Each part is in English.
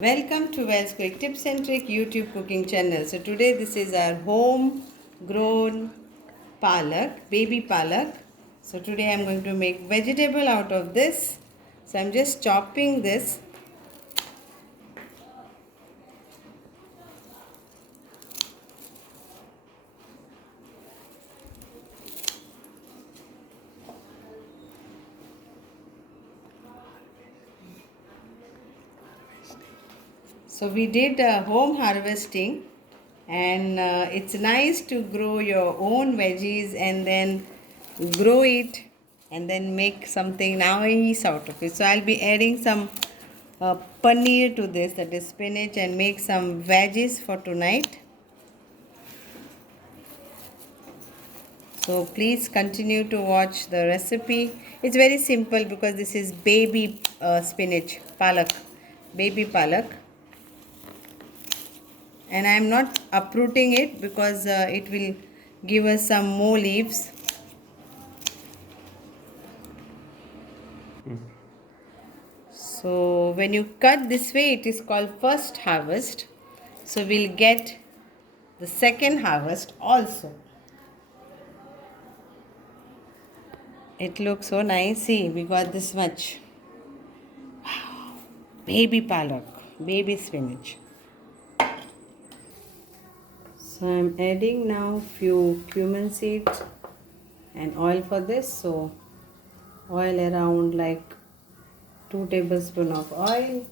Welcome to Wells Quick Tips and Trick YouTube cooking channel. So today this is our home grown palak, baby palak. So today I am going to make vegetable out of this. So I am just chopping this. So we did home harvesting, and it's nice to grow your own veggies and then grow it and then make something nice out of it. So I'll be adding some paneer to this, that is spinach, and make some veggies for tonight. So please continue to watch the recipe. It's very simple because this is baby spinach, palak, baby palak. And I am not uprooting it because it will give us some more leaves. So when you cut this way, it is called first harvest. So we'll get the second harvest also. It looks so nice. See, we got this much. Wow. Baby palak, baby spinach. So I'm adding now few cumin seeds and oil for this. So oil around like 2 tablespoons of oil,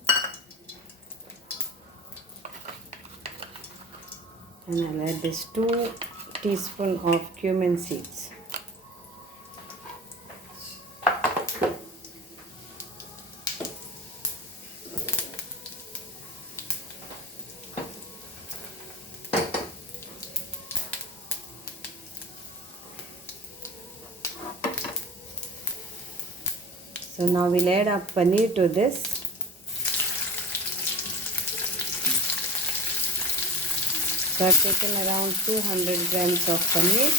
and I'll add this 2 teaspoons of cumin seeds. So now we'll add our paneer to this. So I've taken around 200 grams of paneer.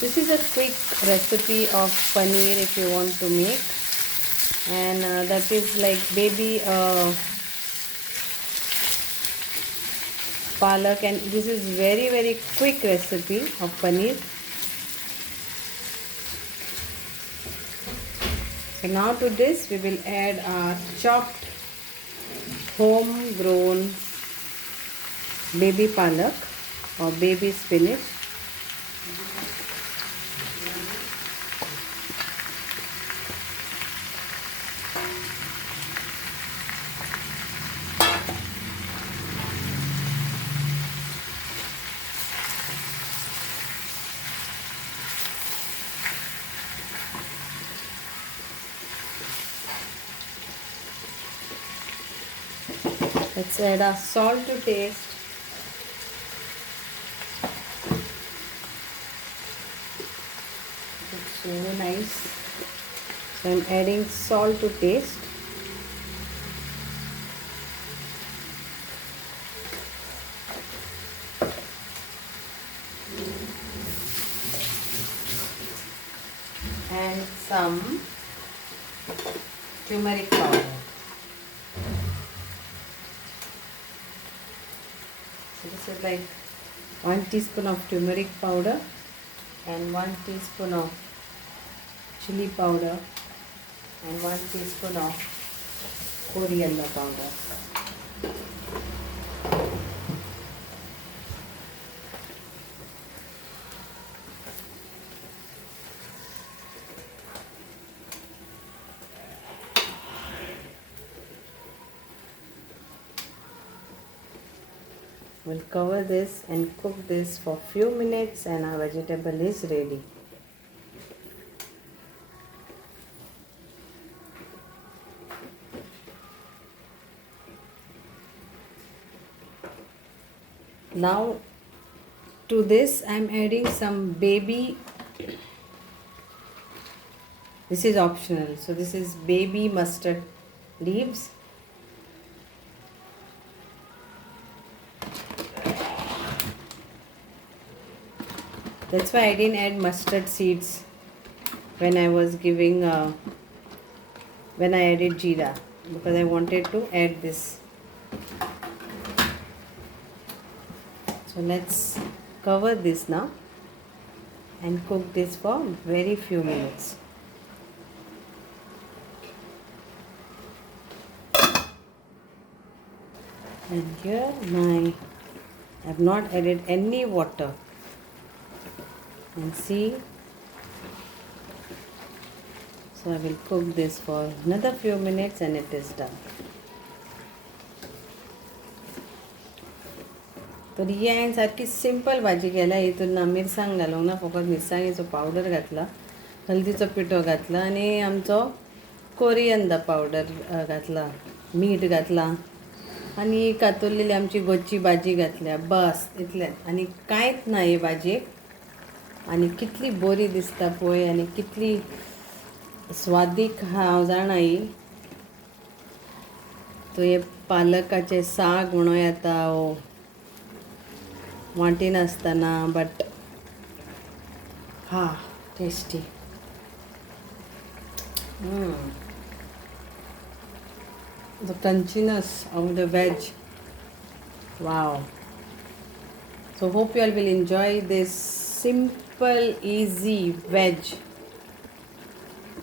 This is a quick recipe of paneer if you want to make, and that is like baby palak, and this is very quick recipe of paneer. So now to this we will add our chopped homegrown baby palak or baby spinach. Let's add our salt to taste. It's so nice. So I'm adding salt to taste. And some turmeric powder. So this is like 1 teaspoon of turmeric powder and 1 teaspoon of chili powder and 1 teaspoon of coriander powder. We'll cover this and cook this for few minutes, and our vegetable is ready. Now to this I am adding some baby, this is optional, so this is baby mustard leaves. That's why I didn't add mustard seeds when I was giving when I added jeera, because I wanted to add this. So let's cover this now and cook this for very few minutes. And here I have not added any water. And see, so I will cook this for another few minutes and it is done. तर ही हांवें सारकी simple भाजी केल्या. हितून ना मिरसांग घालूंक ना, फकत मिरसांगेचो पावडर घातला, हल्दीचो पिठो घातला आनी आमचो कोरियंदा पावडर घातला, मीठ घातला आनी कातरलेली आमची गोडची भाजी घातल्या. बस इतलेंच आनी कांयच ना हे भाजयेक. आनी कितली बरी दिसता पळय आनी कितली स्वादीक हांव जाणा ही. तो हे पालकाचे साग म्हणूं येता वांटीन आसतना, but tasty. The crunchiness of the veg. Wow. So hope you all will enjoy this simple, easy veg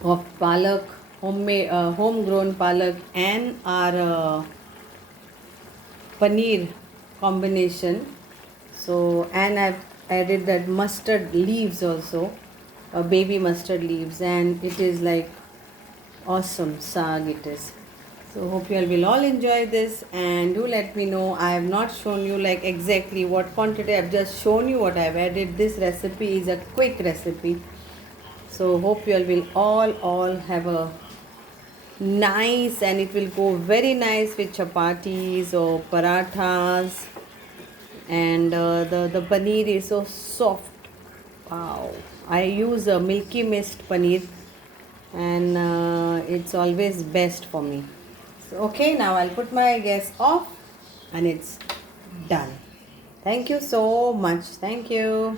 of palak, homegrown palak and our paneer combination. So, and I've added that mustard leaves also, baby mustard leaves, and it is like awesome saag it is. So hope you all will all enjoy this, and do let me know. I have not shown you like exactly what quantity. I've just shown you what I've added. This recipe is a quick recipe. So hope you all will all have a nice, and it will go very nice with chapatis or parathas. And the paneer is so soft. Wow. I use a milky mist paneer, and it's always best for me. So, okay, now I'll put my gas off and it's done. Thank you so much. Thank you.